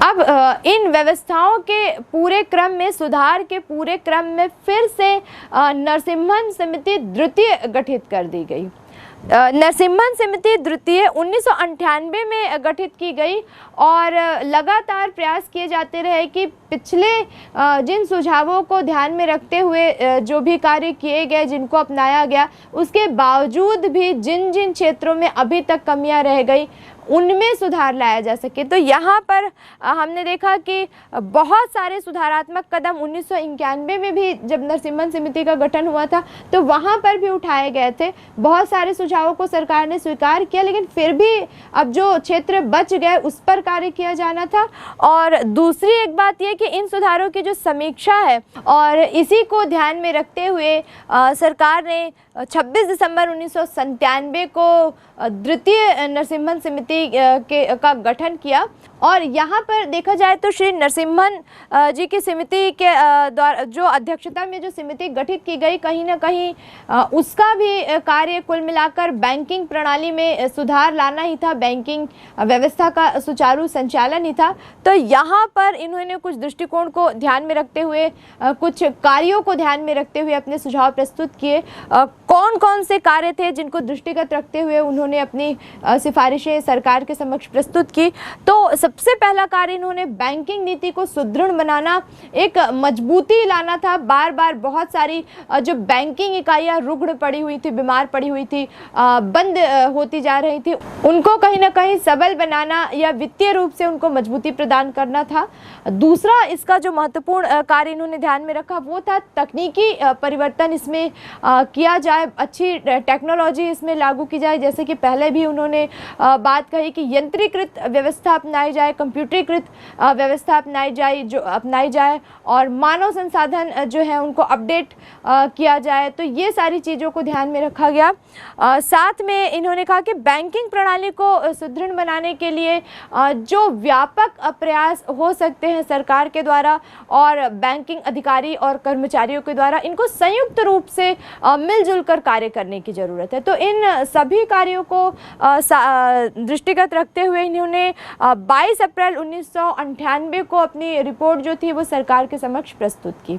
अब इन व्यवस्थाओं के पूरे क्रम में, सुधार के पूरे क्रम में फिर से नरसिम्हन समिति द्वितीय गठित कर दी गई। नरसिम्हन समिति द्वितीय 1998 में गठित की गई और लगातार प्रयास किए जाते रहे कि पिछले जिन सुझावों को ध्यान में रखते हुए जो भी कार्य किए गए, जिनको अपनाया गया, उसके बावजूद भी जिन जिन क्षेत्रों में अभी तक कमियां रह गई उनमें सुधार लाया जा सके। तो यहाँ पर हमने देखा कि बहुत सारे सुधारात्मक कदम 1991 में भी जब नरसिम्हन समिति का गठन हुआ था तो वहाँ पर भी उठाए गए थे। बहुत सारे सुझावों को सरकार ने स्वीकार किया, लेकिन फिर भी अब जो क्षेत्र बच गए उस पर कार्य किया जाना था। और दूसरी एक बात यह कि इन सुधारों की जो समीक्षा है और इसी को ध्यान में रखते हुए सरकार ने 26 दिसंबर 1997 को द्वितीय नरसिम्हन समिति का गठन किया। और यहाँ पर देखा जाए तो श्री नरसिम्हन जी की समिति के द्वारा जो अध्यक्षता में जो समिति गठित की गई, कहीं ना कहीं उसका भी कार्य कुल मिलाकर बैंकिंग प्रणाली में सुधार लाना ही था, बैंकिंग व्यवस्था का सुचारू संचालन ही था। तो यहाँ पर इन्होंने कुछ दृष्टिकोण को ध्यान में रखते हुए, कुछ कार्यों को ध्यान में रखते हुए अपने सुझाव प्रस्तुत किए। कौन कौन से कार्य थे जिनको दृष्टिगत रखते हुए उन्होंने अपनी सिफारिशें सरकार के समक्ष प्रस्तुत की। तो सबसे पहला कार्य इन्होंने बैंकिंग नीति को सुदृढ़ बनाना, एक मजबूती लाना था। बार बार बहुत सारी जो बैंकिंग इकाइयां रुग्ण पड़ी हुई थी, बीमार पड़ी हुई थी, बंद होती जा रही थी, उनको कहीं ना कहीं सबल बनाना या वित्तीय रूप से उनको मजबूती प्रदान करना था। दूसरा इसका जो महत्वपूर्ण कार्य इन्होंने ध्यान में रखा वो था तकनीकी परिवर्तन इसमें किया जाए, अच्छी टेक्नोलॉजी इसमें लागू की जाए। जैसे कि पहले भी उन्होंने बात कही कि यंत्रीकृत व्यवस्था अपनाई जाए, कंप्यूटरीकृत व्यवस्था अपनाई जाए और मानव संसाधन जो है उनको अपडेट किया जाए। तो ये सारी चीज़ों को ध्यान में रखा गया। साथ में इन्होंने कहा कि बैंकिंग प्रणाली को सुदृढ़ बनाने के लिए जो व्यापक प्रयास हो सकते हैं सरकार के द्वारा और बैंकिंग अधिकारी और कर्मचारियों के द्वारा, इनको संयुक्त रूप से मिलजुल कर कार्य करने की ज़रूरत है। तो इन सभी कार्यों को दृष्टिगत रखते हुए इन्होंने 22 अप्रैल 1998 को अपनी रिपोर्ट जो थी वो सरकार के समक्ष प्रस्तुत की।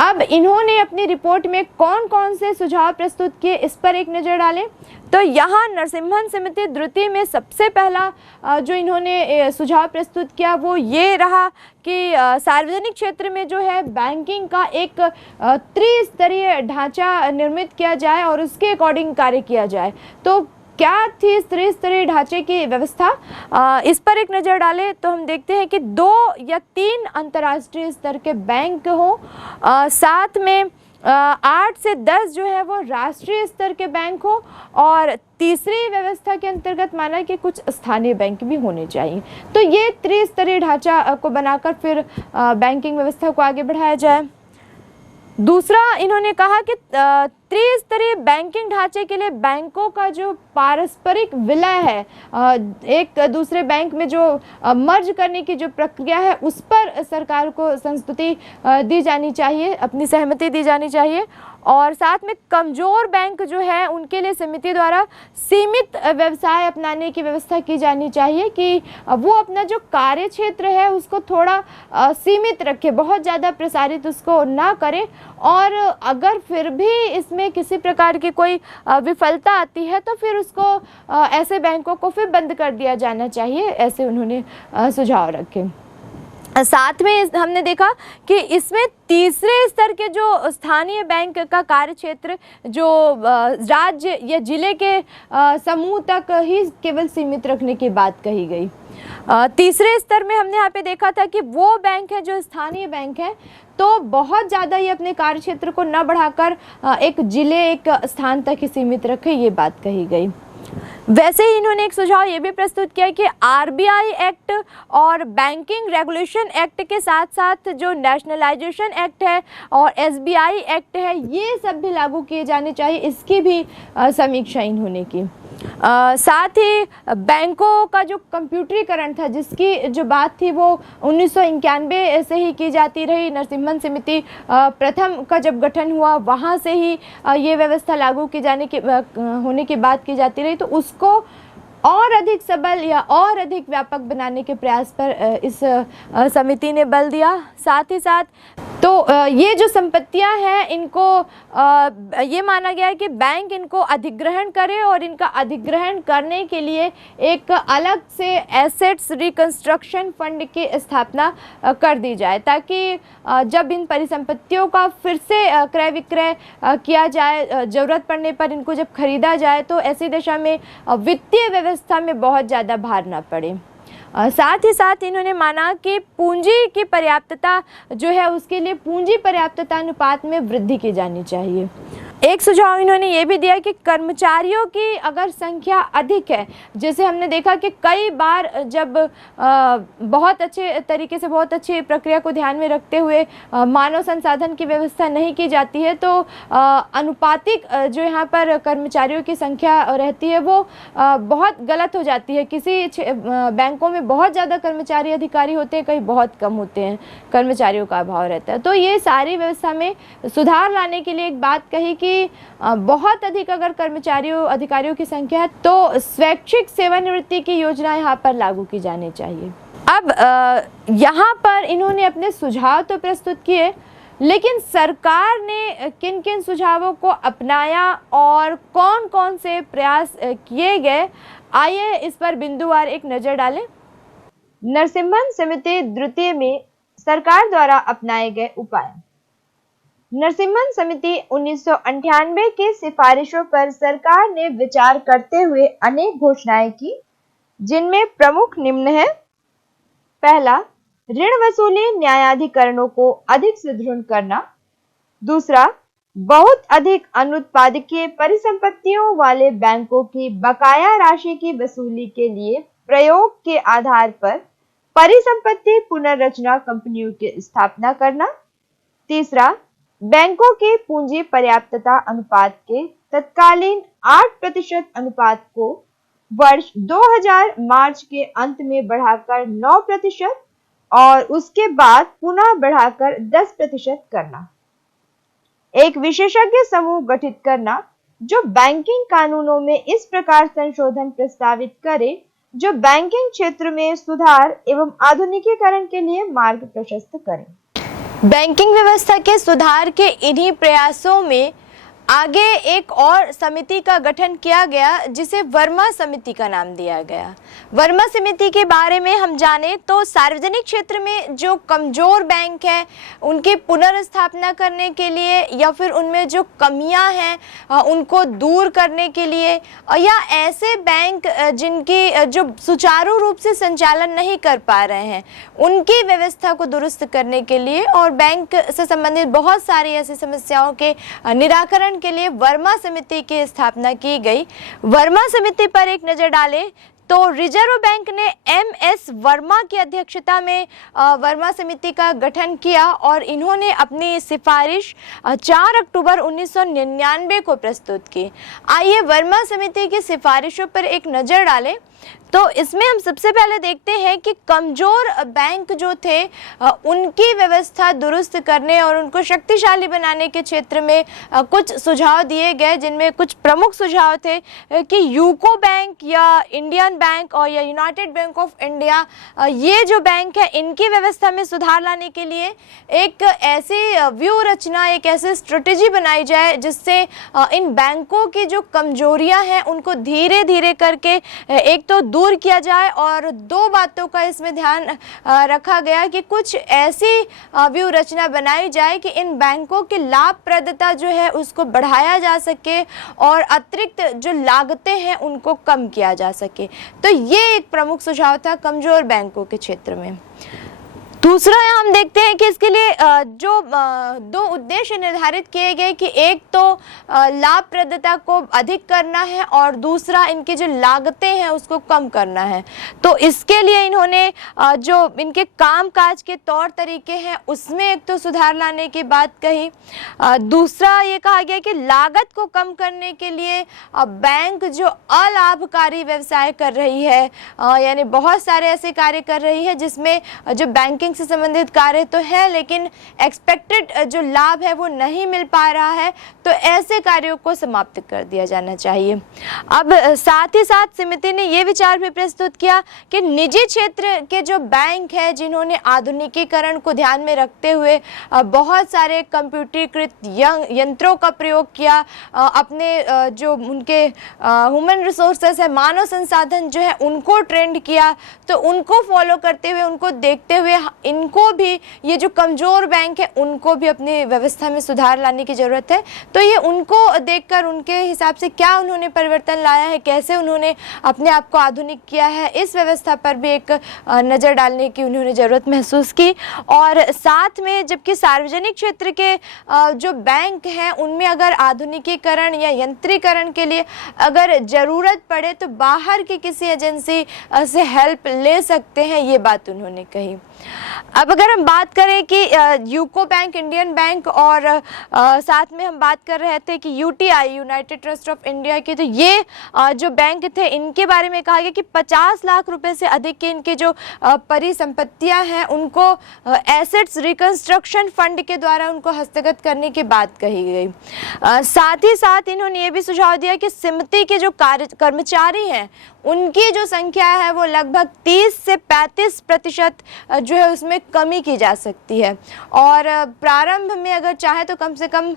अब इन्होंने अपनी रिपोर्ट में कौन कौन से सुझाव प्रस्तुत किए इस पर एक नज़र डालें तो यहाँ नरसिम्हन समिति द्वितीय में सबसे पहला जो इन्होंने सुझाव प्रस्तुत किया वो ये रहा कि सार्वजनिक क्षेत्र में जो है बैंकिंग का एक त्रिस्तरीय ढांचा निर्मित किया जाए और उसके अकॉर्डिंग कार्य किया जाए। तो क्या थी इस त्रिस्तरीय ढांचे की व्यवस्था, इस पर एक नज़र डालें तो हम देखते हैं कि 2 या 3 अंतर्राष्ट्रीय स्तर के बैंक हों, साथ में 8 से 10 जो है वो राष्ट्रीय स्तर के बैंक हो और तीसरी व्यवस्था के अंतर्गत माना कि कुछ स्थानीय बैंक भी होने चाहिए। तो ये त्रिस्तरीय ढांचा को बनाकर फिर बैंकिंग व्यवस्था को आगे बढ़ाया जाए। दूसरा इन्होंने कहा कि त्रिस्तरीय बैंकिंग ढांचे के लिए बैंकों का जो पारस्परिक विलय है, एक दूसरे बैंक में जो मर्ज करने की जो प्रक्रिया है उस पर सरकार को संस्तुति दी जानी चाहिए, अपनी सहमति दी जानी चाहिए। और साथ में कमज़ोर बैंक जो है उनके लिए समिति द्वारा सीमित व्यवसाय अपनाने की व्यवस्था की जानी चाहिए कि वो अपना जो कार्य क्षेत्र है उसको थोड़ा सीमित रखे, बहुत ज़्यादा प्रसारित उसको ना करे। और अगर फिर भी इसमें किसी प्रकार की कोई विफलता आती है तो फिर उसको ऐसे बैंकों को फिर बंद कर दिया जाना चाहिए, ऐसे उन्होंने सुझाव रखे। साथ में हमने देखा कि इसमें तीसरे स्तर के जो स्थानीय बैंक का कार्य क्षेत्र जो राज्य या जिले के समूह तक ही केवल सीमित रखने की बात कही गई। तीसरे स्तर में हमने यहाँ पे देखा था कि वो बैंक है जो स्थानीय बैंक है तो बहुत ज़्यादा ये अपने कार्य क्षेत्र को न बढ़ाकर एक जिले, एक स्थान तक ही सीमित रखे, ये बात कही गई। वैसे ही इन्होंने एक सुझाव ये भी प्रस्तुत किया कि आरबीआई एक्ट और बैंकिंग रेगुलेशन एक्ट के साथ साथ जो नेशनलाइजेशन एक्ट है और एसबीआई एक्ट है ये सब भी लागू किए जाने चाहिए, इसकी भी समीक्षा इन्होंने की। साथ ही बैंकों का जो कंप्यूटरीकरण था जिसकी जो बात थी वो 1991 से ही की जाती रही। नरसिम्हन समिति प्रथम का जब गठन हुआ वहाँ से ही ये व्यवस्था लागू की जाने की होने की बात की जाती रही, तो उसको और अधिक सबल या और अधिक व्यापक बनाने के प्रयास पर इस समिति ने बल दिया। साथ ही साथ तो ये जो संपत्तियां हैं इनको ये माना गया है कि बैंक इनको अधिग्रहण करे और इनका अधिग्रहण करने के लिए एक अलग से एसेट्स रिकंस्ट्रक्शन फंड की स्थापना कर दी जाए, ताकि जब इन परिसंपत्तियों का फिर से क्रय विक्रय किया जाए, ज़रूरत पड़ने पर इनको जब खरीदा जाए तो ऐसी दशा में वित्तीय व्यवस्था में बहुत ज़्यादा भार न पड़े। साथ ही साथ इन्होंने माना कि पूंजी की पर्याप्तता जो है उसके लिए पूंजी पर्याप्तता अनुपात में वृद्धि की जानी चाहिए। एक सुझाव इन्होंने ये भी दिया कि कर्मचारियों की अगर संख्या अधिक है, जैसे हमने देखा कि कई बार जब बहुत अच्छे तरीके से बहुत अच्छी प्रक्रिया को ध्यान में रखते हुए मानव संसाधन की व्यवस्था नहीं की जाती है तो अनुपातिक जो यहाँ पर कर्मचारियों की संख्या रहती है वो बहुत गलत हो जाती है। किसी बैंकों में बहुत ज़्यादा कर्मचारी अधिकारी होते हैं, कहीं बहुत कम होते हैं, कर्मचारियों का अभाव रहता है। तो ये सारी व्यवस्था में सुधार लाने के लिए एक बात कही कि बहुत अधिक अगर कर्मचारियों अधिकारियों की संख्या है तो स्वैच्छिक सेवानिवृत्ति की योजना यहाँ पर लागू की जानी चाहिए। अब यहाँ पर इन्होंने अपने सुझाव तो प्रस्तुत किए, लेकिन सरकार ने किन किन सुझावों को अपनाया और कौन कौन से प्रयास किए गए, आइए इस पर बिंदुवार एक नज़र डालें। नरसिम्हन समिति द्वितीय में सरकार द्वारा अपनाए गए उपाय। नरसिम्हन समिति 1998 की सिफारिशों पर सरकार ने विचार करते हुए अनेक घोषणाएं की, जिनमें प्रमुख निम्न है। पहला, ऋण वसूली न्यायाधिकरणों को अधिक सुदृढ़ करना। दूसरा, बहुत अधिक अनुत्पादकीय परिसंपत्तियों वाले बैंकों की बकाया राशि की वसूली के लिए प्रयोग के आधार पर परिसंपत्ति पुनर्रचना कंपनियों की स्थापना करना। तीसरा, बैंकों के पूंजी पर्याप्तता अनुपात के तत्कालीन 8% अनुपात को वर्ष 2000 मार्च के अंत में बढ़ाकर 9% और उसके बाद पुनः बढ़ाकर 10% करना। एक विशेषज्ञ समूह गठित करना जो बैंकिंग कानूनों में इस प्रकार संशोधन प्रस्तावित करे जो बैंकिंग क्षेत्र में सुधार एवं आधुनिकीकरण के लिए मार्ग प्रशस्त करें। बैंकिंग व्यवस्था के सुधार के इन्हीं प्रयासों में आगे एक और समिति का गठन किया गया, जिसे वर्मा समिति का नाम दिया गया। वर्मा समिति के बारे में हम जाने तो सार्वजनिक क्षेत्र में जो कमजोर बैंक हैं उनकी पुनर्स्थापना करने के लिए या फिर उनमें जो कमियां हैं उनको दूर करने के लिए, या ऐसे बैंक जिनकी जो सुचारू रूप से संचालन नहीं कर पा रहे हैं उनकी व्यवस्था को दुरुस्त करने के लिए, और बैंक से संबंधित बहुत सारी ऐसी समस्याओं के निराकरण के लिए वर्मा समिति की स्थापना की गई। वर्मा समिति पर एक नज़र डालें तो रिजर्व बैंक ने MS वर्मा की अध्यक्षता में वर्मा समिति का गठन किया और इन्होंने अपनी सिफारिश 4 अक्टूबर 1999 को प्रस्तुत की। आइए वर्मा समिति की सिफारिशों पर एक नज़र डालें तो इसमें हम सबसे पहले देखते हैं कि कमज़ोर बैंक जो थे उनकी व्यवस्था दुरुस्त करने और उनको शक्तिशाली बनाने के क्षेत्र में कुछ सुझाव दिए गए, जिनमें कुछ प्रमुख सुझाव थे कि यूको बैंक या इंडियन बैंक और या यूनाइटेड बैंक ऑफ इंडिया, ये जो बैंक है इनकी व्यवस्था में सुधार लाने के लिए एक ऐसी व्यूह रचना, एक ऐसी स्ट्रेटेजी बनाई जाए जिससे इन बैंकों की जो कमजोरियां हैं उनको धीरे धीरे करके एक तो दूर किया जाए, और दो बातों का इसमें ध्यान रखा गया कि कुछ ऐसी व्यूह रचना बनाई जाए कि इन बैंकों की लाभप्रदता जो है उसको बढ़ाया जा सके और अतिरिक्त जो लागतें हैं उनको कम किया जा सके। तो ये एक प्रमुख सुझाव था कमजोर बैंकों के क्षेत्र में। दूसरा हम देखते हैं कि इसके लिए जो दो उद्देश्य निर्धारित किए गए कि एक तो लाभप्रदता को अधिक करना है और दूसरा इनकी जो लागतें हैं उसको कम करना है। तो इसके लिए इन्होंने जो इनके कामकाज के तौर तरीके हैं उसमें एक तो सुधार लाने की बात कही। दूसरा ये कहा गया कि लागत को कम करने के लिए बैंक जो अलाभकारी व्यवसाय कर रही है, यानी बहुत सारे ऐसे कार्य कर रही है जिसमें जो बैंकिंग बैंकिंग से संबंधित कार्य तो है, लेकिन एक्सपेक्टेड जो लाभ है वो नहीं मिल पा रहा है, तो ऐसे कार्यों को समाप्त कर दिया जाना चाहिए। अब साथ ही साथ समिति ने ये विचार भी प्रस्तुत किया कि निजी क्षेत्र के जो बैंक है जिन्होंने आधुनिकीकरण को ध्यान में रखते हुए बहुत सारे कंप्यूटरीकृत यंत्रों का प्रयोग किया, अपने जो उनके ह्यूमन रिसोर्सेस है, मानव संसाधन जो है उनको ट्रेंड किया, तो उनको फॉलो करते हुए, उनको देखते हुए इनको भी, ये जो कमज़ोर बैंक है उनको भी अपनी व्यवस्था में सुधार लाने की ज़रूरत है। तो ये उनको देखकर उनके हिसाब से क्या उन्होंने परिवर्तन लाया है, कैसे उन्होंने अपने आप को आधुनिक किया है, इस व्यवस्था पर भी एक नज़र डालने की उन्होंने ज़रूरत महसूस की। और साथ में जबकि सार्वजनिक क्षेत्र के जो बैंक हैं उनमें अगर आधुनिकीकरण या यंत्रीकरण के लिए अगर ज़रूरत पड़े तो बाहर की किसी एजेंसी से हेल्प ले सकते हैं, ये बात उन्होंने कही। अब अगर हम बात करें कि यूको बैंक, इंडियन बैंक और साथ में हम बात कर रहे थे कि UTI, United trust of India की, तो ये जो बैंक थे इनके बारे में कहा गया कि 50 लाख रुपए से अधिक के इनके जो परिसंपत्तियां हैं उनको एसेट्स रिकंस्ट्रक्शन फंड के द्वारा उनको हस्तगत करने की बात कही गई। साथ ही साथ इन्होंने ये भी सुझाव दिया कि समिति के जो कर्मचारी हैं उनकी जो संख्या है वो लगभग 30 से 35% जो है उसमें कमी की जा सकती है, और प्रारंभ में अगर चाहे तो कम से कम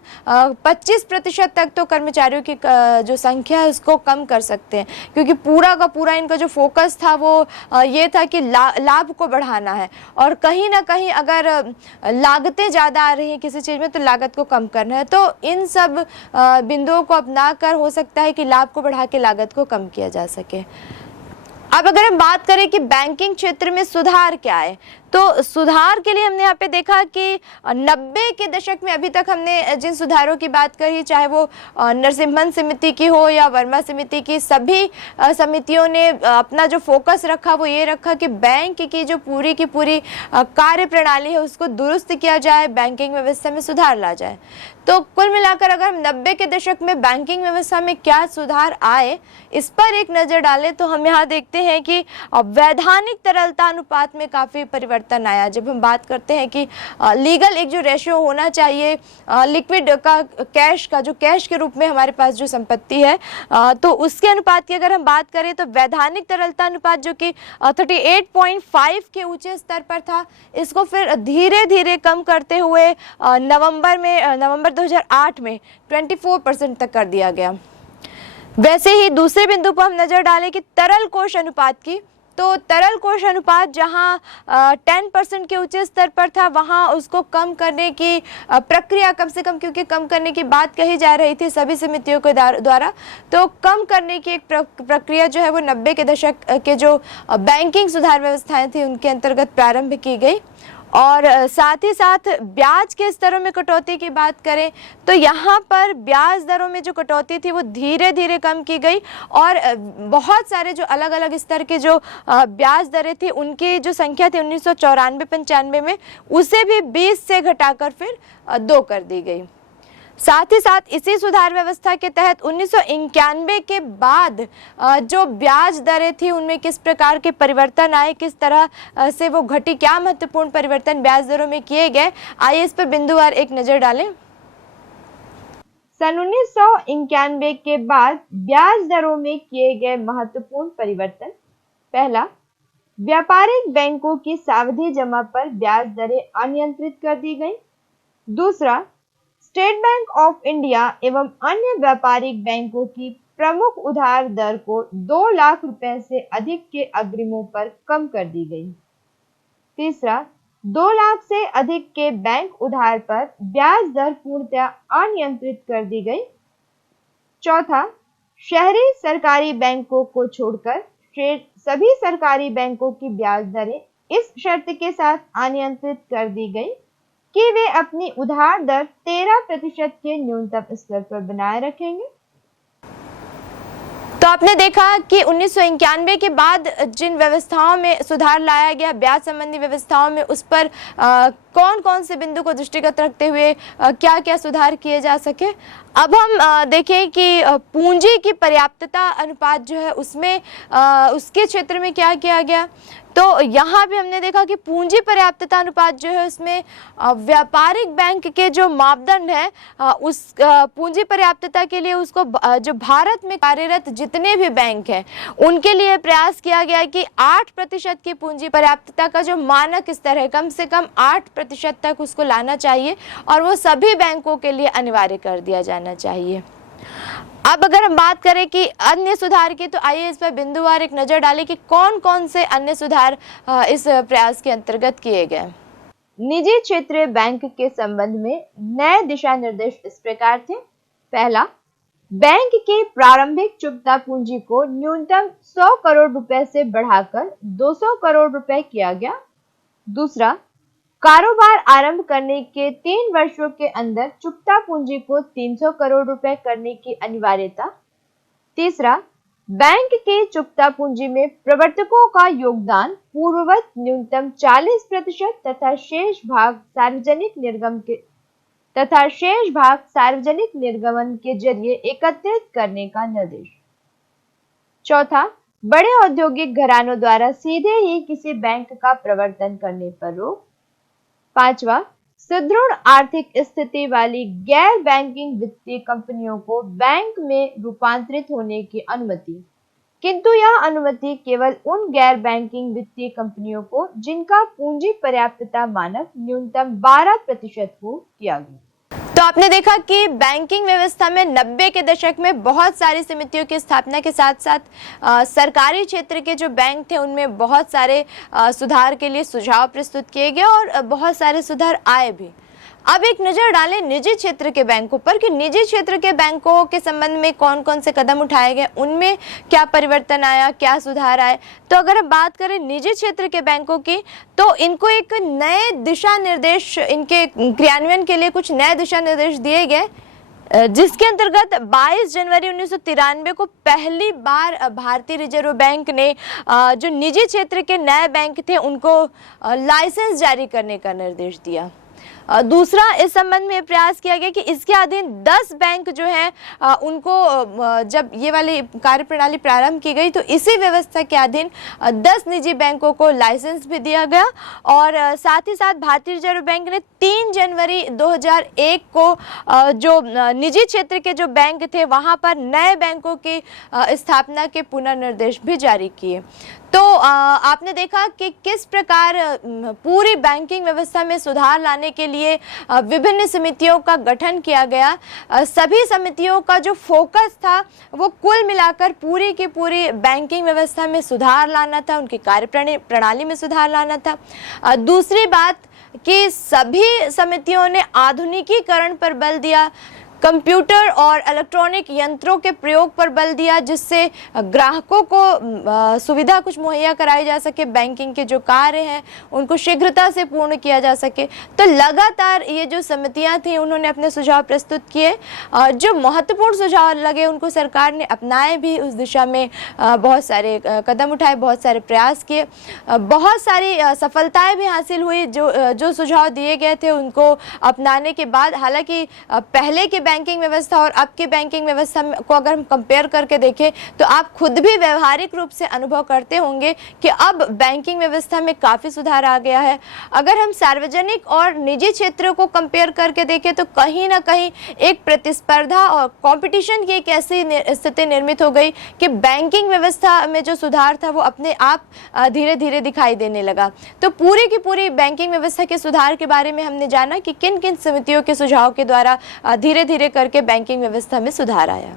25% तक तो कर्मचारियों की जो संख्या है उसको कम कर सकते हैं, क्योंकि पूरा का पूरा इनका जो फोकस था वो ये था कि लाभ को बढ़ाना है, और कहीं ना कहीं अगर लागतें ज़्यादा आ रही हैं किसी चीज़ में तो लागत को कम करना है। तो इन सब बिंदुओं को अपना कर हो सकता है कि लाभ को बढ़ा के लागत को कम किया जा सके। अब अगर हम बात करें कि बैंकिंग क्षेत्र में सुधार क्या है, तो सुधार के लिए हमने यहाँ पे देखा कि 90 के दशक में अभी तक हमने जिन सुधारों की बात करी, चाहे वो नरसिम्हन समिति की हो या वर्मा समिति की, सभी समितियों ने अपना जो फोकस रखा वो ये रखा कि बैंक की जो पूरी की पूरी कार्य प्रणाली है उसको दुरुस्त किया जाए, बैंकिंग व्यवस्था में सुधार ला जाए। तो कुल मिलाकर अगर हम 90 के दशक में बैंकिंग व्यवस्था में क्या सुधार आए इस पर एक नज़र डालें तो हम यहाँ देखते हैं कि वैधानिक तरलता अनुपात में काफ़ी परिवर्तन आया। जब हम बात करते हैं कि लीगल एक जो रेशियो होना चाहिए लिक्विड का, कैश का, जो कैश के रूप में हमारे पास जो संपत्ति है, तो उसके अनुपात की अगर हम बात करें तो वैधानिक तरलता अनुपात जो कि 38.5 के ऊंचे स्तर पर था, इसको फिर धीरे धीरे कम करते हुए नवंबर 2008 में 24% तक कर दिया गया। वैसे ही दूसरे बिंदु पर हम नजर डालें कि तरल कोष अनुपात की, तो तरल कोष अनुपात जहां 10% के ऊंचे स्तर पर था वहां उसको कम करने की प्रक्रिया, कम से कम क्योंकि कम करने की बात कही जा रही थी सभी समितियों के द्वारा, तो कम करने की एक प्रक्रिया जो है वो 90 के दशक के जो बैंकिंग सुधार व्यवस्थाएं थी उनके अंतर्गत प्रारंभ की गई। और साथ ही साथ ब्याज के स्तरों में कटौती की बात करें तो यहाँ पर ब्याज दरों में जो कटौती थी वो धीरे धीरे कम की गई, और बहुत सारे जो अलग अलग स्तर के जो ब्याज दरें थी उनकी जो संख्या थी 1994-95 में, उसे भी 20 से घटाकर फिर 2 कर दी गई। साथ ही साथ इसी सुधार व्यवस्था के तहत 1991 के बाद जो ब्याज दरें थी उनमें किस प्रकार के परिवर्तन आए, किस तरह से वो घटी, क्या महत्वपूर्ण परिवर्तन ब्याज दरों में किए गए, आइए इस पर बिंदुवार एक नजर डालें। सन 1991 के बाद ब्याज दरों में किए गए महत्वपूर्ण परिवर्तन। पहला, व्यापारिक बैंकों की सावधि जमा पर ब्याज दरें अनियंत्रित कर दी गई। दूसरा, स्टेट बैंक ऑफ इंडिया एवं अन्य व्यापारिक बैंकों की प्रमुख उधार दर को 2 लाख रुपए से अधिक के अग्रिमों पर कम कर दी गई। तीसरा, 2 लाख से अधिक के बैंक उधार पर ब्याज दर पूर्णतः अनियंत्रित कर दी गई। चौथा, शहरी सरकारी बैंकों को छोड़कर सभी सरकारी बैंकों की ब्याज दरें इस शर्त के साथ अनियंत्रित कर दी गई कि वे अपनी उधार दर 13% के न्यूनतम स्तर पर बनाए रखेंगे। तो आपने देखा कि 1991 के बाद जिन व्यवस्थाओं में सुधार लाया गया, ब्याज संबंधी व्यवस्थाओं में, उस पर कौन कौन से बिंदु को दृष्टिगत रखते हुए क्या क्या सुधार किए जा सके। अब हम देखें कि पूंजी की पर्याप्तता अनुपात जो है उसमें उसके क्षेत्र में क्या किया गया। तो यहाँ भी हमने देखा कि पूंजी पर्याप्तता अनुपात जो है उसमें व्यापारिक बैंक के जो मापदंड है उस पूंजी पर्याप्तता के लिए उसको जो भारत में कार्यरत जितने भी बैंक हैं उनके लिए प्रयास किया गया कि 8% की पूंजी पर्याप्तता का जो मानक स्तर है कम से कम 8% तक उसको लाना चाहिए और वो सभी बैंकों के लिए अनिवार्य कर दिया जाना चाहिए। अब अगर हम बात करें कि अन्य सुधार की, तो आइए इस पर बिंदुवार एक नजर डालें कि कौन कौन से अन्य सुधार इस प्रयास के अंतर्गत किए गए। निजी क्षेत्रीय बैंक के संबंध में नए दिशा निर्देश इस प्रकार थे। पहला, बैंक की प्रारंभिक चुकता पूंजी को न्यूनतम 100 करोड़ रुपए से बढ़ाकर 200 करोड़ रुपए किया गया। दूसरा, कारोबार आरंभ करने के 3 वर्षों के अंदर चुकता पूंजी को 300 करोड़ रुपए करने की अनिवार्यता। तीसरा, बैंक की चुकता पूंजी में प्रवर्तकों का योगदान पूर्ववत न्यूनतम 40% तथा शेष भाग सार्वजनिक निर्गमन के जरिए एकत्रित करने का निर्देश। चौथा, बड़े औद्योगिक घरानों द्वारा सीधे ही किसी बैंक का प्रवर्तन करने पर रोक। पांचवा, सुदृढ़ आर्थिक स्थिति वाली गैर बैंकिंग वित्तीय कंपनियों को बैंक में रूपांतरित होने की अनुमति, किंतु यह अनुमति केवल उन गैर बैंकिंग वित्तीय कंपनियों को जिनका पूंजी पर्याप्तता मानक न्यूनतम 12% हो किया गया। तो आपने देखा कि बैंकिंग व्यवस्था में 90 के दशक में बहुत सारी समितियों की स्थापना के साथ साथ सरकारी क्षेत्र के जो बैंक थे उनमें बहुत सारे सुधार के लिए सुझाव प्रस्तुत किए गए और बहुत सारे सुधार आए भी। अब एक नजर डालें निजी क्षेत्र के बैंकों पर कि निजी क्षेत्र के बैंकों के संबंध में कौन कौन से कदम उठाए गए, उनमें क्या परिवर्तन आया, क्या सुधार आए। तो अगर हम बात करें निजी क्षेत्र के बैंकों की, तो इनको एक नए दिशा निर्देश, इनके क्रियान्वयन के लिए कुछ नए दिशा निर्देश दिए गए, जिसके अंतर्गत 22 जनवरी 1993 को पहली बार भारतीय रिजर्व बैंक ने जो निजी क्षेत्र के नए बैंक थे उनको लाइसेंस जारी करने का निर्देश दिया। दूसरा, इस संबंध में प्रयास किया गया कि इसके अधीन 10 बैंक जो है उनको जब ये वाली कार्यप्रणाली प्रारंभ की गई तो इसी व्यवस्था के अधीन 10 निजी बैंकों को लाइसेंस भी दिया गया और साथ ही साथ भारतीय रिजर्व बैंक ने 3 जनवरी 2001 को जो निजी क्षेत्र के जो बैंक थे वहां पर नए बैंकों की स्थापना के पुनर्निर्देश भी जारी किए। तो आपने देखा कि किस प्रकार पूरी बैंकिंग व्यवस्था में सुधार लाने के लिए विभिन्न समितियों का गठन किया गया। सभी समितियों का जो फोकस था वो कुल मिलाकर पूरी की पूरी बैंकिंग व्यवस्था में सुधार लाना था, उनकी कार्य प्रणाली में सुधार लाना था। दूसरी बात कि सभी समितियों ने आधुनिकीकरण पर बल दिया, कंप्यूटर और इलेक्ट्रॉनिक यंत्रों के प्रयोग पर बल दिया, जिससे ग्राहकों को सुविधा कुछ मुहैया कराई जा सके, बैंकिंग के जो कार्य हैं उनको शीघ्रता से पूर्ण किया जा सके। तो लगातार ये जो समितियां थी उन्होंने अपने सुझाव प्रस्तुत किए, जो महत्वपूर्ण सुझाव लगे उनको सरकार ने अपनाए भी, उस दिशा में बहुत सारे कदम उठाए, बहुत सारे प्रयास किए, बहुत सारी सफलताएं भी हासिल हुई। जो सुझाव दिए गए थे उनको अपनाने के बाद, हालांकि पहले के बैंकिंग व्यवस्था और अब की बैंकिंग व्यवस्था को अगर हम कंपेयर करके देखें तो आप खुद भी व्यवहारिक रूप से अनुभव करते होंगे कि अब बैंकिंग व्यवस्था में काफ़ी सुधार आ गया है। अगर हम सार्वजनिक और निजी क्षेत्रों को कंपेयर करके देखें तो कहीं ना कहीं एक प्रतिस्पर्धा और कंपटीशन की एक ऐसी स्थिति निर्मित हो गई कि बैंकिंग व्यवस्था में जो सुधार था वो अपने आप धीरे धीरे दिखाई देने लगा। तो पूरी की पूरी बैंकिंग व्यवस्था के सुधार के बारे में हमने जाना कि किन किन समितियों के सुझाव के द्वारा धीरे धीरे करके बैंकिंग व्यवस्था में सुधार आया।